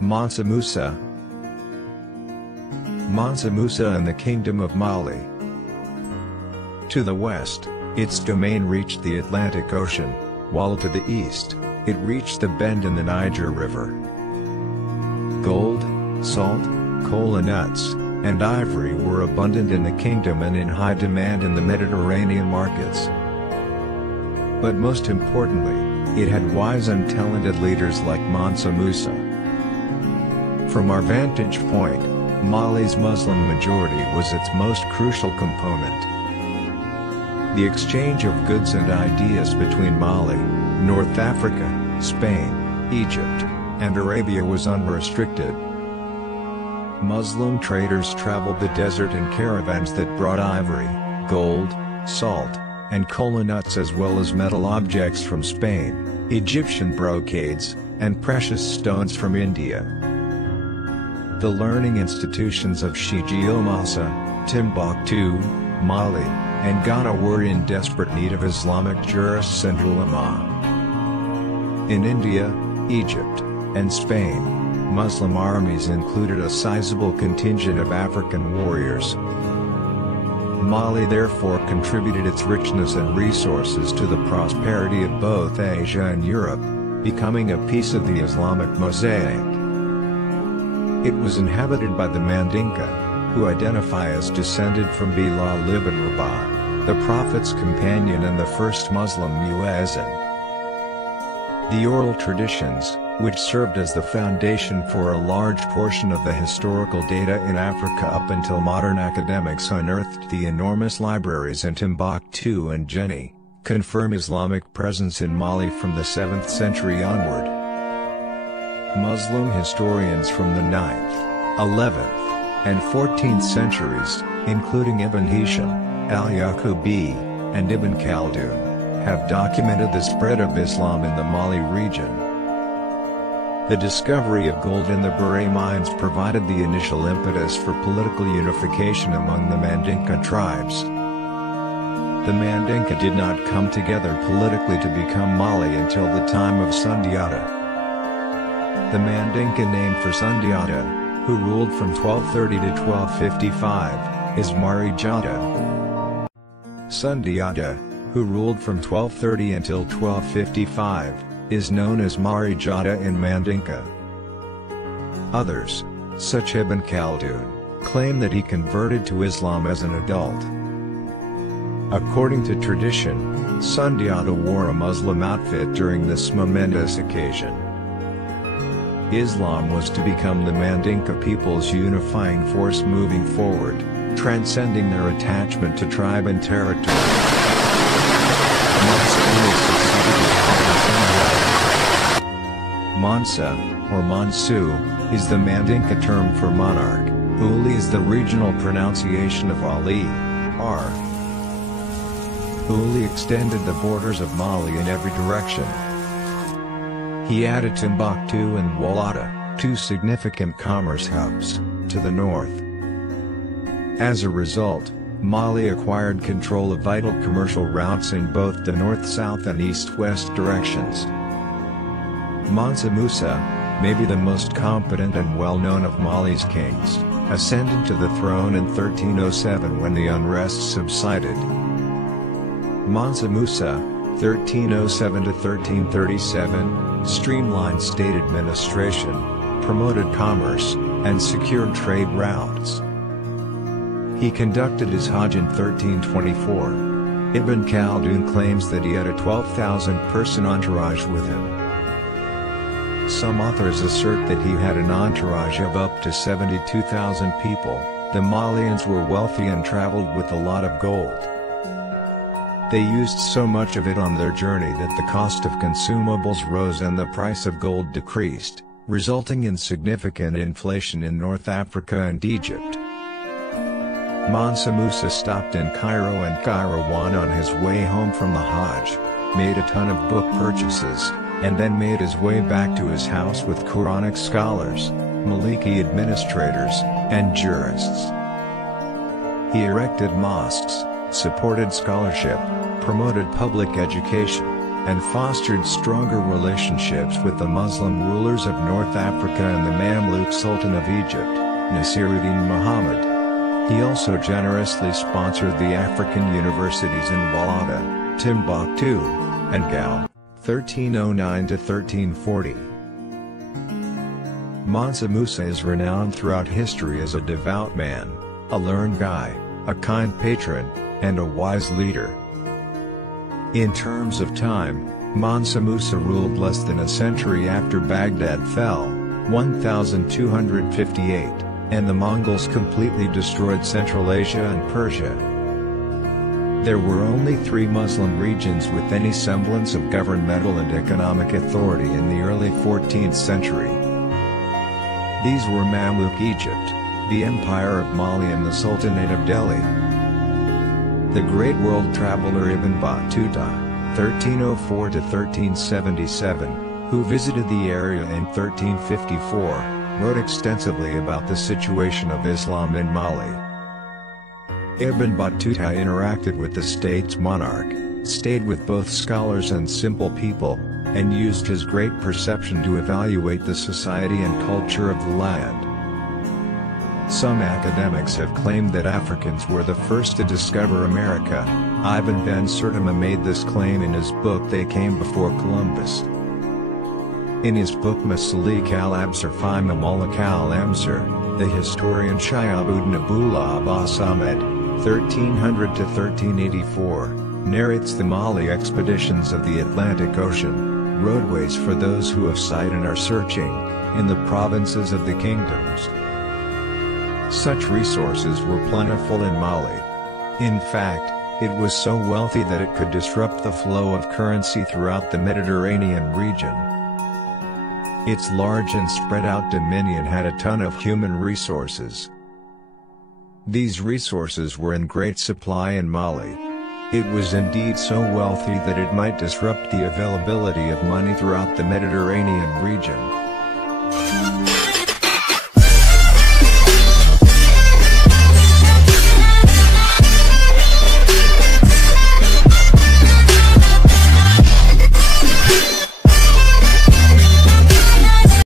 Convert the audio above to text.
Mansa Musa. Mansa Musa and the Kingdom of Mali. To the west, its domain reached the Atlantic Ocean, while to the east, it reached the bend in the Niger River. Gold, salt, cola nuts, and ivory were abundant in the kingdom and in high demand in the Mediterranean markets. But most importantly, it had wise and talented leaders like Mansa Musa. From our vantage point, Mali's Muslim majority was its most crucial component. The exchange of goods and ideas between Mali, North Africa, Spain, Egypt, and Arabia was unrestricted. Muslim traders traveled the desert in caravans that brought ivory, gold, salt, and cola nuts as well as metal objects from Spain, Egyptian brocades, and precious stones from India. The learning institutions of Massa, Timbuktu, Mali, and Ghana were in desperate need of Islamic jurists and ulama. In India, Egypt, and Spain, Muslim armies included a sizable contingent of African warriors. Mali therefore contributed its richness and resources to the prosperity of both Asia and Europe, becoming a piece of the Islamic mosaic. It was inhabited by the Mandinka, who identify as descended from Bilal ibn Rabah, the Prophet's companion and the first Muslim muezzin. The oral traditions, which served as the foundation for a large portion of the historical data in Africa up until modern academics unearthed the enormous libraries in Timbuktu and Jenny, confirm Islamic presence in Mali from the 7th century onward. Muslim historians from the 9th, 11th, and 14th centuries, including Ibn Hisham, al-Yaqubi, and Ibn Khaldun, have documented the spread of Islam in the Mali region. The discovery of gold in the Bure mines provided the initial impetus for political unification among the Mandinka tribes. The Mandinka did not come together politically to become Mali until the time of Sundiata. The Mandinka name for Sundiata, who ruled from 1230 to 1255, is Mari Jata. Sundiata, who ruled from 1230 until 1255, is known as Mari Jata in Mandinka. Others, such Ibn Khaldun, claim that he converted to Islam as an adult. According to tradition, Sundiata wore a Muslim outfit during this momentous occasion. Islam was to become the Mandinka people's unifying force moving forward, transcending their attachment to tribe and territory. Mansa, or Mansu, is the Mandinka term for monarch. Uli is the regional pronunciation of Ali, R. Uli extended the borders of Mali in every direction. He added Timbuktu and Walata, two significant commerce hubs, to the north. As a result, Mali acquired control of vital commercial routes in both the north-south and east-west directions. Mansa Musa, maybe the most competent and well-known of Mali's kings, ascended to the throne in 1307 when the unrest subsided. Mansa Musa, 1307 to 1337, streamlined state administration, promoted commerce, and secured trade routes. He conducted his Hajj in 1324. Ibn Khaldun claims that he had a 12,000-person entourage with him. Some authors assert that he had an entourage of up to 72,000 people. The Malians were wealthy and traveled with a lot of gold. They used so much of it on their journey that the cost of consumables rose and the price of gold decreased, resulting in significant inflation in North Africa and Egypt. Mansa Musa stopped in Cairo and Kairouan on his way home from the Hajj, made a ton of book purchases, and then made his way back to his house with Quranic scholars, Maliki administrators, and jurists. He erected mosques, supported scholarship, promoted public education, and fostered stronger relationships with the Muslim rulers of North Africa and the Mamluk Sultan of Egypt, Nasiruddin Muhammad. He also generously sponsored the African universities in Wallata, Timbuktu, and Gao, 1309 to 1340. Mansa Musa is renowned throughout history as a devout man, a learned guy, a kind patron, and a wise leader. In terms of time, Mansa Musa ruled less than a century after Baghdad fell, 1258, and the Mongols completely destroyed Central Asia and Persia. There were only 3 Muslim regions with any semblance of governmental and economic authority in the early 14th century. These were Mamluk Egypt, the Empire of Mali and the Sultanate of Delhi. The great world traveler Ibn Battuta, 1304 to 1377, who visited the area in 1354, wrote extensively about the situation of Islam in Mali. Ibn Battuta interacted with the state's monarch, stayed with both scholars and simple people, and used his great perception to evaluate the society and culture of the land. Some academics have claimed that Africans were the first to discover America. Ibn Ben Sertima made this claim in his book They Came Before Columbus. In his book Masalik al-Absar fi Mamluk al-Amsar, the historian Shihabuddin Abdullah Abbas Ahmed, 1300 to 1384, narrates the Mali expeditions of the Atlantic Ocean, roadways for those who have sight and are searching, in the provinces of the kingdoms. Such resources were plentiful in Mali. In fact, it was so wealthy that it could disrupt the flow of currency throughout the Mediterranean region. Its large and spread-out dominion had a ton of human resources. These resources were in great supply in Mali. It was indeed so wealthy that it might disrupt the availability of money throughout the Mediterranean region.